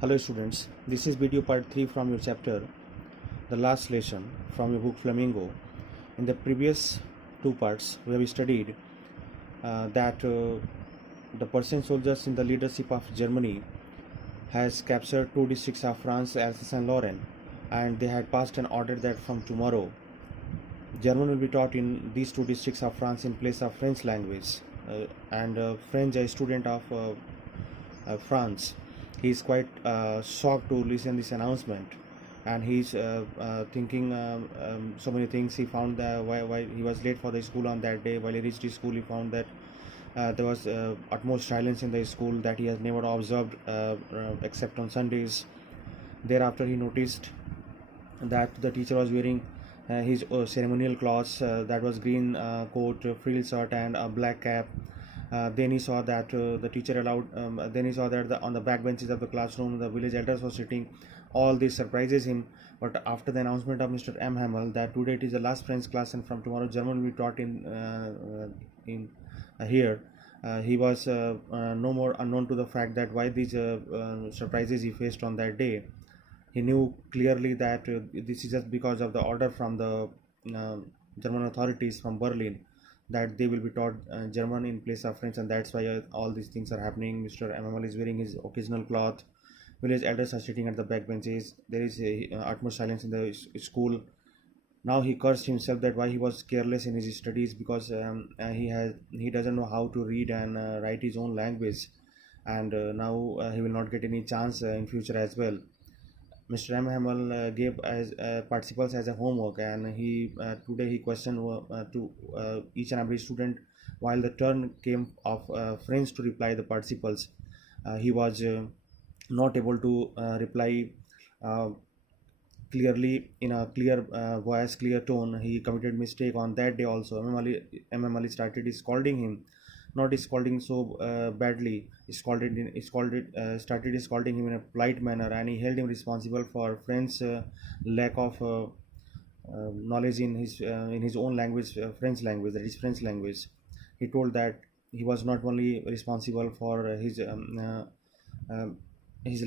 Hello students, this is video part 3 from your chapter, the last lesson from your book Flamingo. In the previous two parts we have studied that the Persian soldiers in the leadership of Germany has captured two districts of France, Alsace and Lorraine, and they had passed an order that from tomorrow German will be taught in these two districts of France in place of French language. And French, a student of France, he is quite shocked to listen this announcement, and he's thinking so many things. He found that why he was late for the school on that day. While he reached his school, he found that there was utmost silence in the school that he has never observed except on Sundays. Thereafter, he noticed that the teacher was wearing his ceremonial clothes, that was green coat, frill shirt and a black cap. Then he saw that the teacher allowed. Then he saw that on the back benches of the classroom, the village elders were sitting. All this surprises him. But after the announcement of Mr. M. Hamel that today it is the last French class and from tomorrow German will be taught in here, he was no more unknown to the fact that why these surprises he faced on that day. He knew clearly that this is just because of the order from the German authorities from Berlin that they will be taught German in place of French, and that's why all these things are happening. Mr. MML is wearing his occasional cloth. Village elders are sitting at the back benches. There is utmost silence in the school. Now he cursed himself that why he was careless in his studies, because he doesn't know how to read and write his own language, and now he will not get any chance in future as well. Mr. M. Hamel gave as participles as a homework, and he today he questioned to each and every student. While the turn came of French to reply the participles, he was not able to reply clearly in a clear voice, clear tone. He committed mistake on that day also. M. Ali started scolding him, not scolding so badly. Started scolding him in a polite manner, and he held him responsible for French lack of knowledge in his own language, French language, that is French language. He told that he was not only responsible for his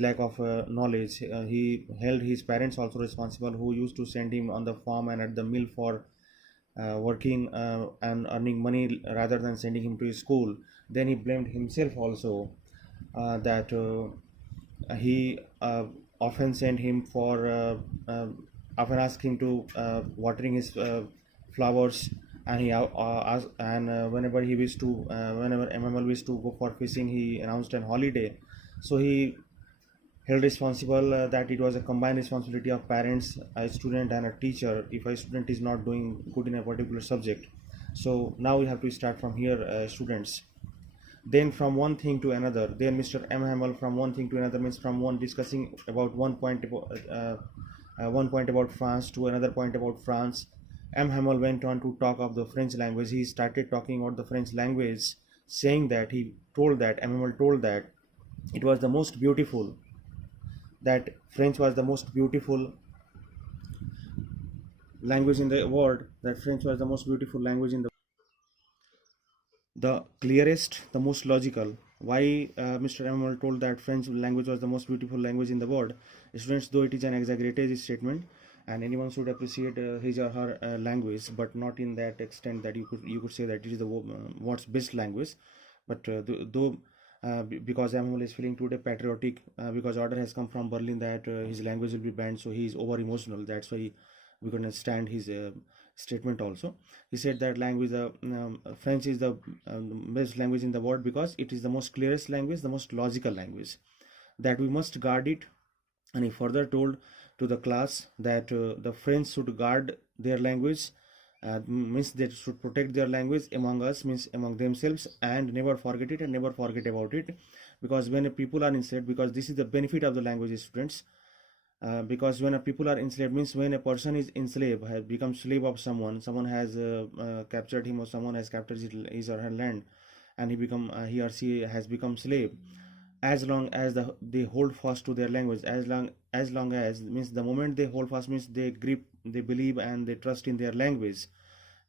lack of knowledge. He held his parents also responsible, who used to send him on the farm and at the mill for working and earning money rather than sending him to his school. Then he blamed himself also, that he often sent him for often asked him to watering his flowers, and he asked, and whenever he wished to whenever MML wished to go for fishing, he announced an holiday. So he held responsible that it was a combined responsibility of parents, a student and a teacher if a student is not doing good in a particular subject. So now we have to start from here, students. Then from one thing to another, then Mr. M. Hamel from one thing to another means from one discussing about one point about France to another point about France. M. Hamel went on to talk of the French language. He started talking about the French language, saying that M. Hamel told that it was the most beautiful, that French was the most beautiful language in the world, that French was the most beautiful language in the clearest, the most logical. Why Mr. Emmanuel told that French language was the most beautiful language in the world? Students, though it is an exaggerated statement, and anyone should appreciate his or her language, but not in that extent that you could say that it is the world's best language. But though because Emmanuel is feeling today patriotic, because order has come from Berlin that his language will be banned, so he is over emotional. That's why we can understand his statement also. He said that French is the best language in the world because it is the most clearest language, the most logical language, that we must guard it. And he further told to the class that the French should guard their language, means they should protect their language among us, means among themselves, and never forget it and never forget about it. Because when people are enslaved, because this is the benefit of the language, students, because when people are enslaved means when a person is enslaved, has become slave of someone has captured him, or someone has captured his or her land, and he or she has become slave. As long as they hold fast to their language, as long as means the moment they hold fast means they believe and they trust in their language,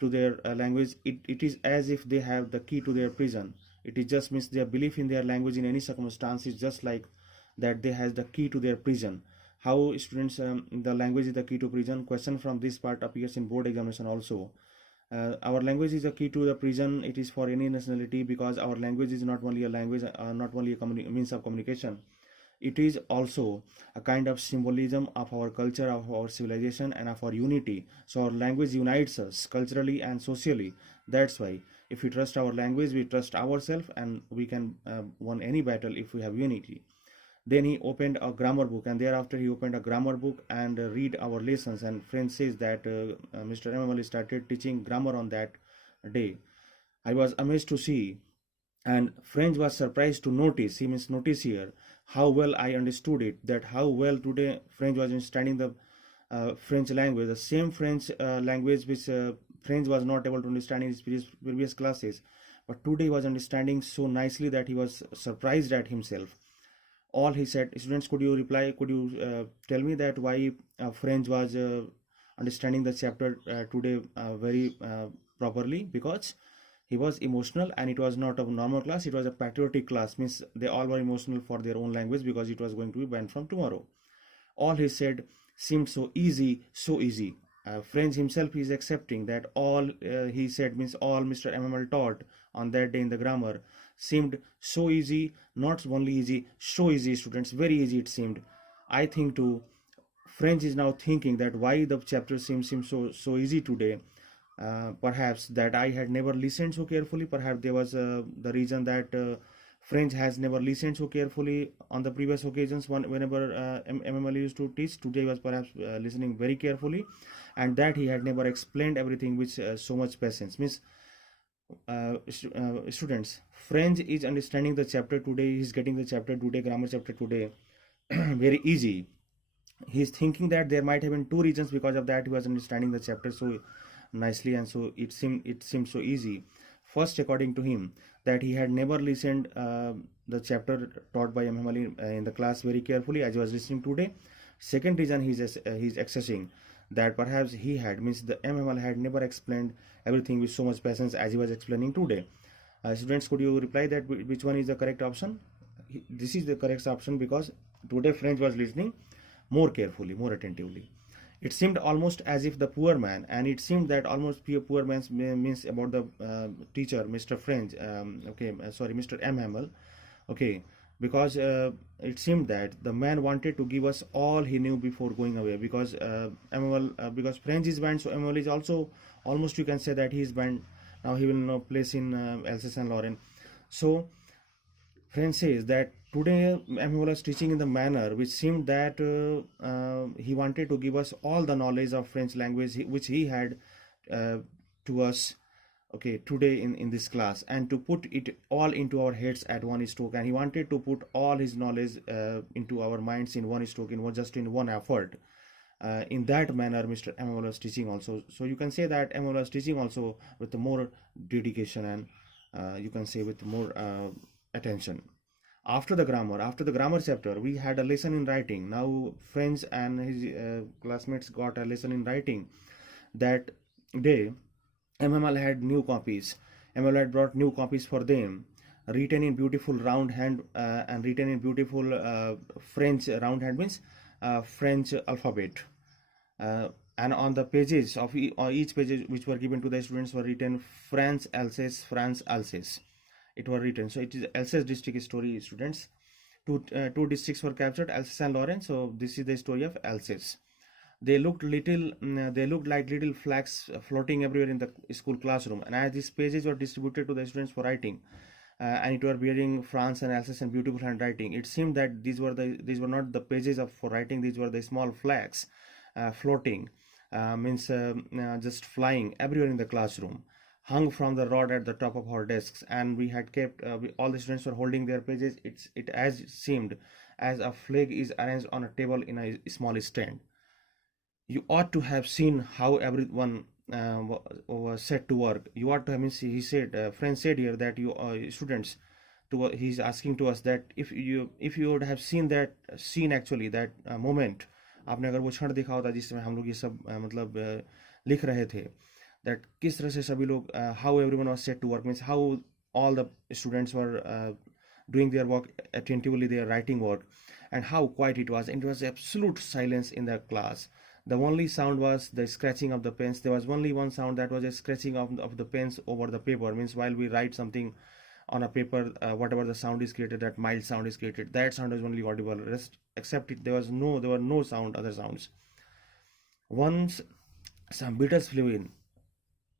to their language, it is as if they have the key to their prison. It is just means their belief in their language in any circumstance is just like that they has the key to their prison. How students, the language is the key to prison. Question from this part appears in board examination also. Our language is the key to the prison. It is for any nationality, because our language is not only a language, not only a means of communication. It is also a kind of symbolism of our culture, of our civilization, and of our unity. So our language unites us culturally and socially. That's why if we trust our language, we trust ourselves, and we can win any battle if we have unity. Then he opened a grammar book, and thereafter he opened a grammar book and read our lessons. And friend says that Mr. MML started teaching grammar on that day. I was amazed to see, and French was surprised to notice, he means notice here, how well I understood it, that how well today French was understanding the French language, the same French language which French was not able to understand in his previous classes, but today he was understanding so nicely that he was surprised at himself. All he said, students, could you reply, could you tell me that why French was understanding the chapter today very properly? Because he was emotional, and it was not a normal class, it was a patriotic class, means they all were emotional for their own language, because it was going to be banned from tomorrow. All he said seemed so easy, so easy. French himself is accepting that all he said, means all Mr. MML taught on that day in the grammar, seemed so easy. Not only easy, so easy, students, very easy it seemed. I think too, French is now thinking that why the chapter seems so easy today. Perhaps that I had never listened so carefully. Perhaps there was the reason that French has never listened so carefully on the previous occasions whenever MML used to teach. Today was perhaps listening very carefully, and that he had never explained everything with so much patience. Means students, French is understanding the chapter today. He's getting the chapter today, grammar chapter today, very easy. He's thinking that there might have been two reasons because of that he was understanding the chapter so nicely, and so it seemed so easy. First, according to him, that he had never listened the chapter taught by MML in the class very carefully as he was listening today. Second reason he's accessing that perhaps he had, means the MML had never explained everything with so much patience as he was explaining today. Students, could you reply that which one is the correct option? This is the correct option, because today French was listening more carefully, more attentively. It seemed almost as if the poor man, and it seemed that almost poor man means about the teacher, Mr. French, Mr. M. Hamel, okay, because it seemed that the man wanted to give us all he knew before going away, because because French is banned, so ML is also almost, you can say that he is banned. Now he will now place in Alsace and Lorraine. So French says that today ML was teaching in the manner which seemed that he wanted to give us all the knowledge of French language which he had to us, okay, today in this class, and to put it all into our heads at one stroke. And he wanted to put all his knowledge into our minds in one stroke, just in one effort. In that manner Mr. ML was teaching also. So you can say that ML was teaching also with more dedication, and you can say with more attention. After the grammar chapter, we had a lesson in writing. Now French and his classmates got a lesson in writing. That day MML had new copies. MML had brought new copies for them, written in beautiful round hand, and written in beautiful French. Round hand means French alphabet, and on the pages of each page which were given to the students were written France Alsace, France Alsace. It was written. So it is Alsace district story, students. Two districts were captured, Alsace and Lorraine. So this is the story of Alsace. They looked like little flags floating everywhere in the school classroom. And as these pages were distributed to the students for writing, and it were bearing France and Alsace and beautiful handwriting, it seemed that these were not the pages for writing. These were the small flags floating, means just flying everywhere in the classroom, hung from the rod at the top of our desks. And we had kept all the students were holding their pages. It as seemed as a flag is arranged on a table in a small stand. You ought to have seen how everyone was set to work. You ought to have, he said, friend said here that you students, he's asking to us that if you would have seen that scene, actually that moment, आपने अगर वो क्षण देखा होता जिसमें हम लोग ये सब मतलब लिख रहे थे, that किस तरह से सभी लोग how everyone was set to work, means how all the students were doing their work attentively, their writing work, and how quiet it was. And it was absolute silence in the class. The only sound was the scratching of the pens. There was only one sound, that was a scratching of the pens over the paper. Means while we write something on a paper, whatever the sound is created, that mild sound is created, that sound is only audible. Rest except it, there were no sound, other sounds. Once some beetles flew in.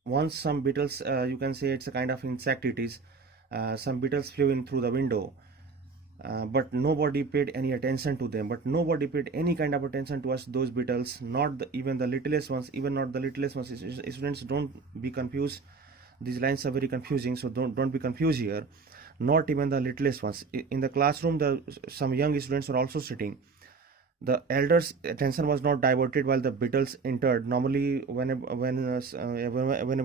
Once some beetles, you can say it's a kind of insect it is. Some beetles flew in through the window, but nobody paid any attention to them. But nobody paid any kind of attention to us, those beetles, not even the littlest ones, even not the littlest ones. Students, don't be confused. These lines are very confusing, so don't be confused here. Not even the littlest ones. In the classroom, some young students were also sitting. The elders' attention was not diverted while the beetles entered. Normally, whenever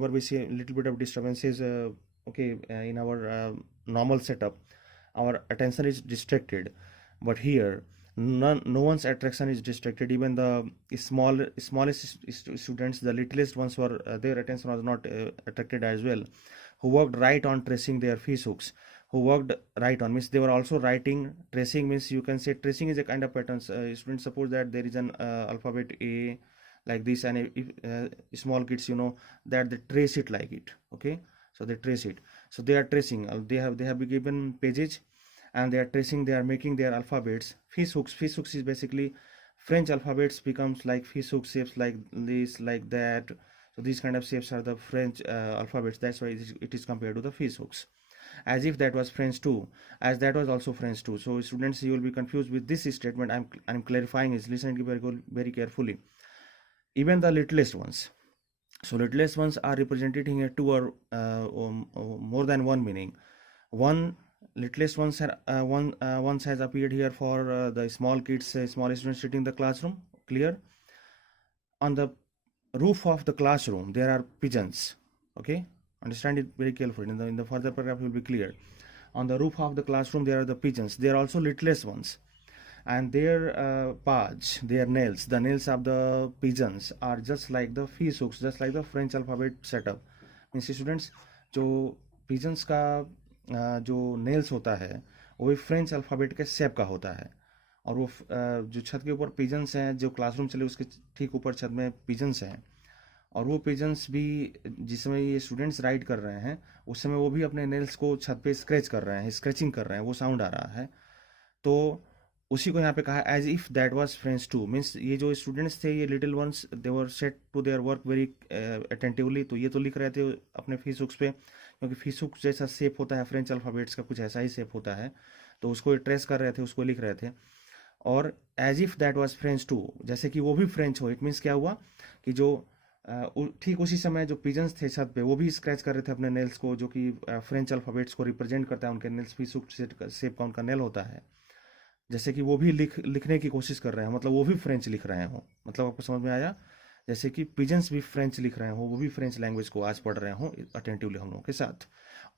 we see a little bit of disturbances, in our normal setup, our attention is distracted. But here, no one's attention is distracted. Even the smallest students, the littlest ones, were their attention was not attracted as well. Who worked right on tracing their fish hooks. Who worked right on, means they were also writing. Tracing means, you can say tracing is a kind of pattern. Students, suppose that there is an alphabet A like this, and if small kids, that they trace it like it. Okay, so they trace it. So they are tracing. They have been given pages, and they are tracing. They are making their alphabets. Fish hooks. Fish hooks is basically French alphabets becomes like fish hook shapes, like this, like that. So these kind of shapes are the French alphabets. That's why it is compared to the fish hooks. As if that was French too, as that was also French too. So students, you will be confused with this statement. I'm clarifying is, listen very carefully. Even the littlest ones. So littlest ones are represented here two or more than one meaning. One littlest ones once has appeared here for the small kids, small students sitting in the classroom. Clear? On the roof of the classroom there are pigeons. Okay, understand it very carefully. In the further paragraph will be clear. On the roof of the classroom there are the pigeons. They are also littlest ones, and their pads, their nails, the nails of the pigeons are just like the fish hooks, just like the French alphabet setup. Means students, जो pigeons का जो nails होता है वो भी French alphabet के shape का होता है. और वो जो छत के ऊपर पिजन्स हैं, जो क्लासरूम चले उसके ठीक ऊपर छत में पिजन्स हैं, और वो पिजन्स भी जिस समय ये स्टूडेंट्स राइड कर रहे हैं उस समय वो भी अपने नेल्स को छत पे स्क्रैच कर रहे हैं, स्क्रैचिंग कर रहे हैं, वो साउंड आ रहा है. तो उसी को यहाँ पे कहा as if that was French too. Means ये जो स्टूडेंट्स थे, ये little ones, they were set to their work very attentively. तो ये तो लिख रहे थे अपने फिश हुक्स पे, क्योंकि फिश हुक्स जैसा शेप होता है फ्रेंच अल्फ़ाबेट्स का, कुछ ऐसा ही शेप होता है, तो उसको ट्रेस कर रहे थे, उसको लिख रहे थे. और as if that was French too, जैसे कि वो भी फ्रेंच हो. इट मीन्स क्या हुआ कि जो ठीक उसी समय जो पिजन्स थे छत पे वो भी स्क्रैच कर रहे थे अपने नेल्स को, जो कि फ्रेंच अल्फ़ाबेट्स को रिप्रेजेंट करता है. उनके नेल्स फिश हुक शेप का उनका नेल होता है. जैसे कि वो भी लिखने की कोशिश कर रहे हैं, मतलब वो भी फ्रेंच लिख रहे हो. मतलब आपको समझ में आया? जैसे कि पिजन्स भी फ्रेंच लिख रहे हो, वो भी फ्रेंच लैंग्वेज को आज पढ़ रहे हो अटेंटिवली हम लोगों के साथ.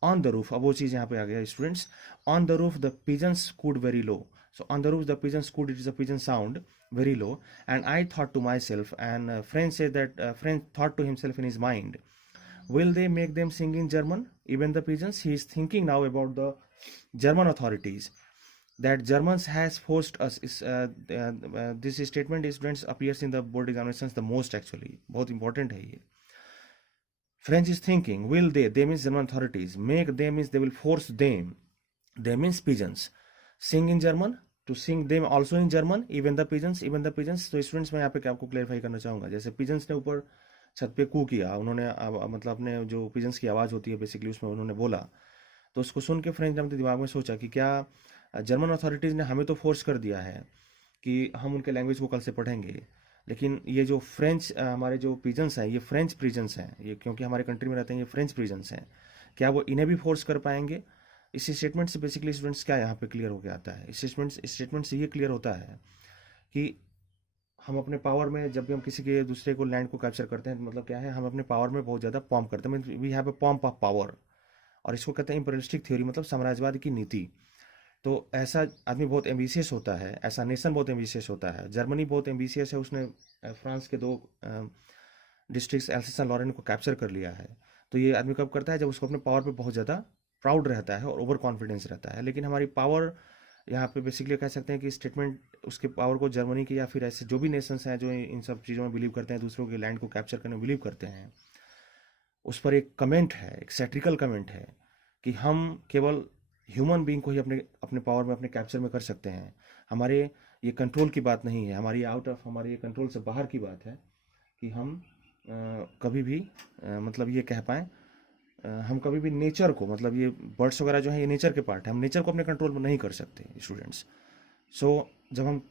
ऑन द रूफ, अब वो चीज़ यहाँ पे आ गया students. On the roof the pigeons cooed very low. So on the roof the pigeons cooed. It is a pigeon sound very low. And I thought to myself, and French said that French thought to himself in his mind, will they make them sing in German, even the pigeons? He is thinking now about the German authorities, that Germans has forced us. This statement, students, appears in the board examinations the most actually. बहुत important है ये. French is thinking, will they means German authorities, make them means they will force them, they means pigeons, sing in German, to sing them also in German, even the pigeons. तो students मैं यहाँ पे क्या आपको clarify करना चाहूँगा. जैसे pigeons ने ऊपर छत पे कू किया, उन्होंने मतलब अपने जो पिजन्स की आवाज़ होती है बेसिकली उसमें उन्होंने बोला, तो उसको सुन के फ्रेंच ने अपने दिमाग में सोचा कि क्या जर्मन अथॉरिटीज़ ने हमें तो फोर्स कर दिया है कि हम उनके लैंग्वेज को कल से पढ़ेंगे, लेकिन ये जो फ्रेंच हमारे जो पिजन्स हैं, ये फ्रेंच पिजन्स हैं, ये क्योंकि हमारे कंट्री में रहते हैं, ये फ्रेंच पिजन्स हैं, क्या वो इन्हें भी फोर्स कर पाएंगे? इस स्टेटमेंट से बेसिकली स्टूडेंट्स क्या यहाँ पे क्लियर होकर आता है? इस स्टेटमेंट से ये क्लियर होता है कि हम अपने पावर में, जब भी हम किसी के दूसरे को लैंड को कैप्चर करते हैं, मतलब क्या है, हम अपने पावर में बहुत ज़्यादा पॉम्प करते हैं. We have a pomp of power, और इसको कहते हैं इंपीरियलिस्टिक थ्योरी, मतलब साम्राज्यवाद की नीति. तो ऐसा आदमी बहुत एम्बिशियस होता है, ऐसा नेशन बहुत एम्बिशियस होता है. जर्मनी बहुत एम्बिशियस है, उसने फ्रांस के 2 डिस्ट्रिक्ट एल्सेस और लॉरेन को कैप्चर कर लिया है. तो ये आदमी कब करता है? जब उसको अपने पावर पे बहुत ज़्यादा प्राउड रहता है और ओवर कॉन्फिडेंस रहता है। लेकिन हमारी पावर यहाँ पे बेसिकली कह सकते हैं कि स्टेटमेंट उसके पावर को जर्मनी की या फिर ऐसे जो भी नेशंस हैं जो इन सब चीज़ों में बिलीव करते हैं, दूसरों के लैंड को कैप्चर करने में बिलीव करते हैं, उस पर एक कमेंट है, एक सैट्रिकल कमेंट है कि हम केवल ह्यूमन बीइंग को ही अपने अपने पावर में, अपने कैप्चर में कर सकते हैं। हमारे ये कंट्रोल की बात नहीं है, हमारी आउट ऑफ, हमारे ये कंट्रोल से बाहर की बात है कि हम कभी भी मतलब ये कह पाएँ, हम कभी भी नेचर को, मतलब ये बर्ड्स वगैरह जो है ये नेचर के पार्ट है, हम नेचर को अपने कंट्रोल में नहीं कर सकते स्टूडेंट्स। सो जब हम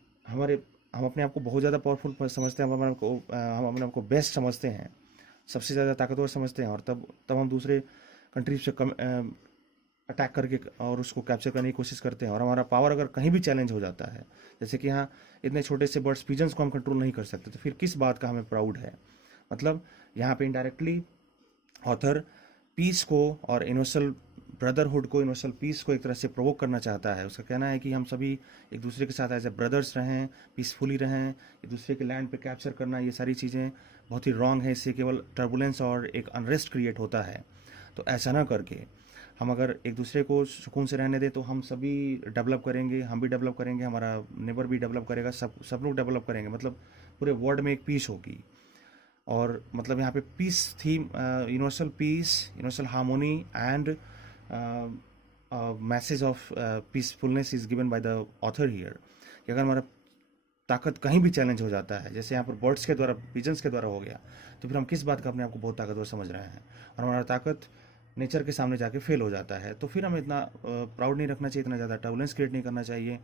अपने आप को बहुत ज़्यादा पावरफुल समझते हैं, हम अपने आप को बेस्ट समझते हैं, सबसे ज़्यादा ताकतवर समझते हैं, और तब तब हम दूसरे कंट्रीज से कम अटैक करके और उसको कैप्चर करने की कोशिश करते हैं। और हमारा पावर अगर कहीं भी चैलेंज हो जाता है, जैसे कि यहाँ इतने छोटे से बर्ड्स पिजन्स को हम कंट्रोल नहीं कर सकते, तो फिर किस बात का हमें प्राउड है। मतलब यहाँ पे इनडायरेक्टली ऑथर पीस को और यूनिवर्सल ब्रदरहुड को, यूनिवर्सल पीस को एक तरह से प्रोवोक करना चाहता है। उसका कहना है कि हम सभी एक दूसरे के साथ एज ए ब्रदर्स रहें, पीसफुली रहें, एक दूसरे के लैंड पे कैप्चर करना, ये सारी चीज़ें बहुत ही रॉन्ग है। इससे केवल टर्बुलेंस और एक अनरेस्ट क्रिएट होता है। तो ऐसा ना करके हम अगर एक दूसरे को सुकून से रहने दें तो हम सभी डेवलप करेंगे, हम भी डेवलप करेंगे, हमारा नेबर भी डेवलप करेगा, सब लोग डेवलप करेंगे। मतलब पूरे वर्ल्ड में एक पीस होगी। और मतलब यहाँ पे peace theme, universal peace, universal harmony and message of peacefulness is given by the author here. कि अगर हमारा ताकत कहीं भी चैलेंज हो जाता है, जैसे यहाँ पर बर्ड्स के द्वारा, पिजन्स के द्वारा हो गया, तो फिर हम किस बात का अपने आप को बहुत ताकतवर समझ रहे हैं, और हमारा ताकत नेचर के सामने जाके फेल हो जाता है। तो फिर हमें इतना प्राउड नहीं रखना चाहिए, इतना ज़्यादा टर्बुलेंस क्रिएट नहीं करना चाहिए।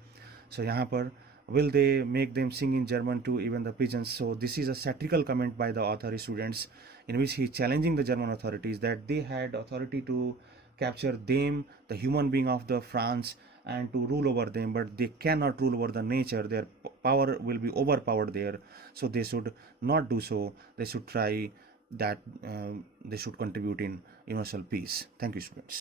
सो यहाँ पर will they make them sing in German too, even the pigeons? So this is a satirical comment by the author, students, in which he is challenging the German authorities that they had authority to capture them, the human being of the France, and to rule over them, but they cannot rule over the nature. Their power will be overpowered there, so they should not do so. They should try that, they should contribute in universal peace. Thank you, students.